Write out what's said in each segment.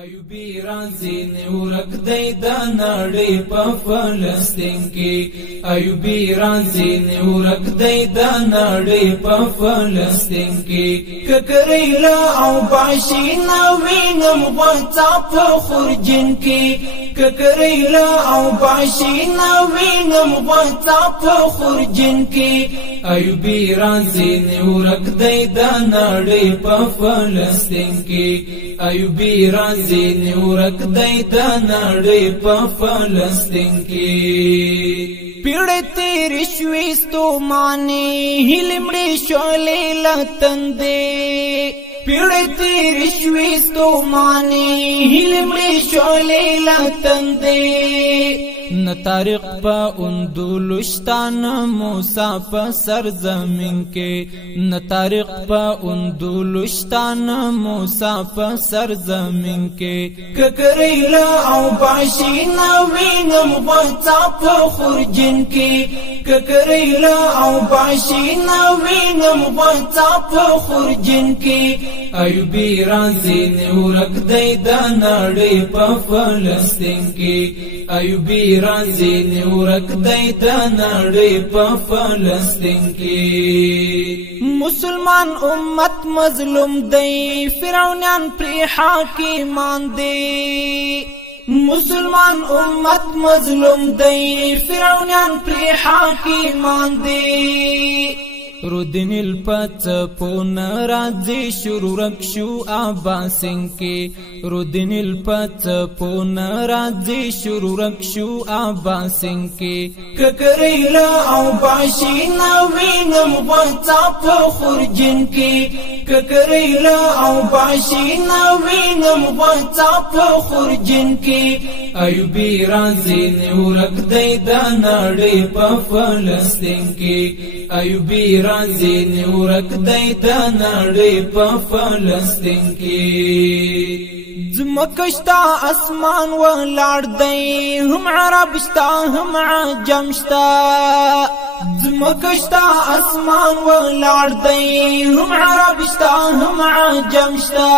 ایوبی رازی نیورک دی دا نړۍ په فلسطین کې ایوبی رازی نیورک دی دا نړۍ په فلسطین کې ککریلا او باشینا وینم غوڅا په خورجین کې ککریلا او باشینا وینم غوڅا په خورجین کې ایوبی رازی نیورک دی دا نړۍ په فلسطین کې ایوبی رازی نیورک دی دا نړۍ په فلسطین کې پیړې تیرې شوې ستومانې هیلې مړې شولې له تندې پیړې تیرې شوې ستومانې هیلې مړې شولې له تندې न तारिق पा اندلشتان موسی په سرزمین کې न तारिق پا اندلشتان موسی په سرزمین کې ککریلا او باشینا وینم غوڅا په خورجین کې ککریلا او باشینا وینم غوڅا په خورجین کې ایوبی رازی نیورک دی دا نړۍ په فلسطین کې ایوبی رازی نیورک دی دا نړۍ په فلسطین کې مسلمان امت مظلوم دی فرعونان پر حاکمان دی مسلمان امت مظلوم دی فرعونان پر حاکمان دی رودن الپت پون راځي شروع رکشو اباسین کې رودن الپت پون راځي شروع رکشو اباسین کې ککریلا او باشینا وینم غوڅا په خورجین کې ککریلا او باشینا وینم غوڅا په خورجین کې ایوبی رازی نیورک دی دا نړۍ په فلسطین کې ایوبی رازی نیورک دی دا نړۍ په فلسطین کې زمکشتا اسمان ولاړ دی هم عرب شتا هم عجم شتا زمکشتا اسمان ولاړ دی هم عرب شتا هم عجم شتا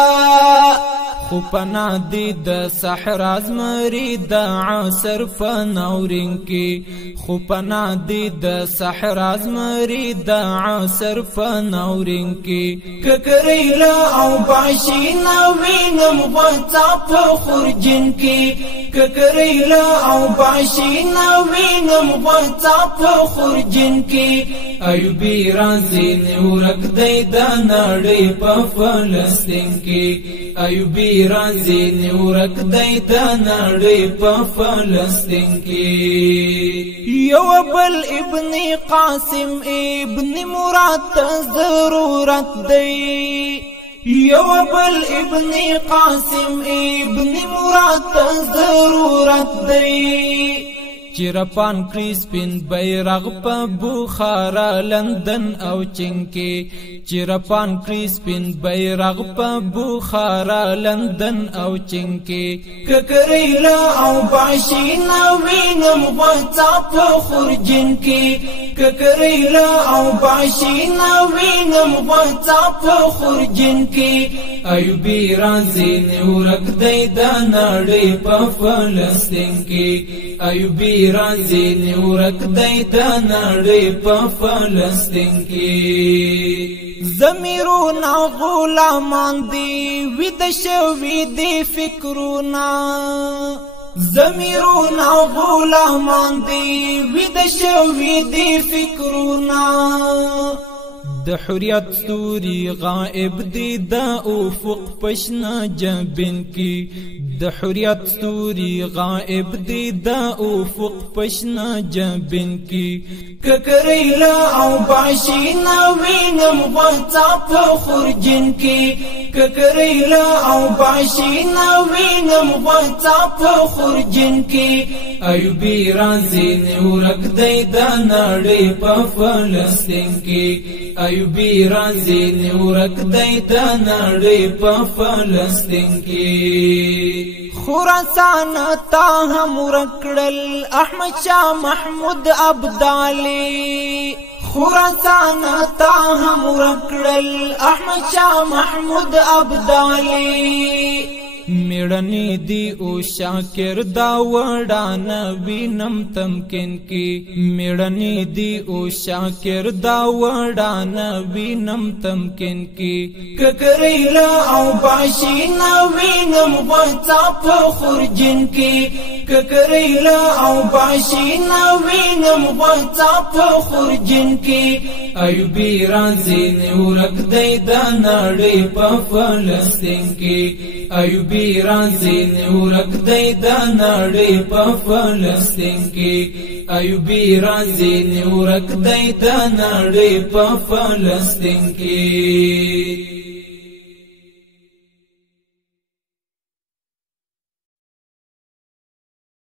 خو پنا دی د صحرا زمری د عصر فنورین کی خو پنا دی د صحرا زمری د عصر فنورین کی ککریلا او باشینا وینم غوڅا په خورجین کی ککریلا او باشینا وینم غوڅا په خورجین کی ایوبی رازی نیورک دی دا نړۍ په فلسطین کی ایوبی رازی نیورک دی دا نړۍ په فلسطین کې یو بل ابن قاسم ابن مراد ضرورت دی یو بل ابن قاسم ابن مراد ضرورت دی چیرپان کریسپین بیرغ په بخارا لندن او چینکی چیرپان کریسپین بیرغ په بخارا لندن او چینکی ککریلا او باشینا وینم غوڅا په خورجین کې ککریلا او باشینا وینم غوڅا په خورجین کې ایوبی رازی نیورک دی دا نړۍ په فلسطین کې ایوبی رازی نیورک دی دا نړۍ په فلسطین کې ضمیرونه غلامان دی ویده شوي دی فکرونه ضمیرونه غلامان دی ویده شوي دی فکرونه د حریت ستوري غائب دی د افق پشنا جبین کی د حریت ستوري غائب دی د افق پشنا جبین کی ککریلا او باشینا وینم غوڅا په خورجین کې ککریلا او باشینا وینم غوڅا په خورجین کې ایوبی رازی نیورک دی دا نړۍ په فلسطین کې ایوبی رازی نیورک دی دا نړۍ په فلسطین کې خراسان تا هم ورکړل احمد شاه محمود ابدالي خراسان تا هم ورکړل احمد شاه محمود ابدالي میړنی دی او شاکر دا وړانا وینم تمکن کی میړنی دی او شاکر دا وړانا وینم تمکن کی ککریلا او باشینا وینم غوڅا په خورجن کی ککریلا او باشینا وینم غوڅا په خورجن کی ایوبی رازی نیورک دی دا نړۍ په فلسطین کی ایوبی رازی نیورک دی دا نړۍ په فلسطین کی ایوبی رازی نیورک دی دا نړۍ په فلسطین کی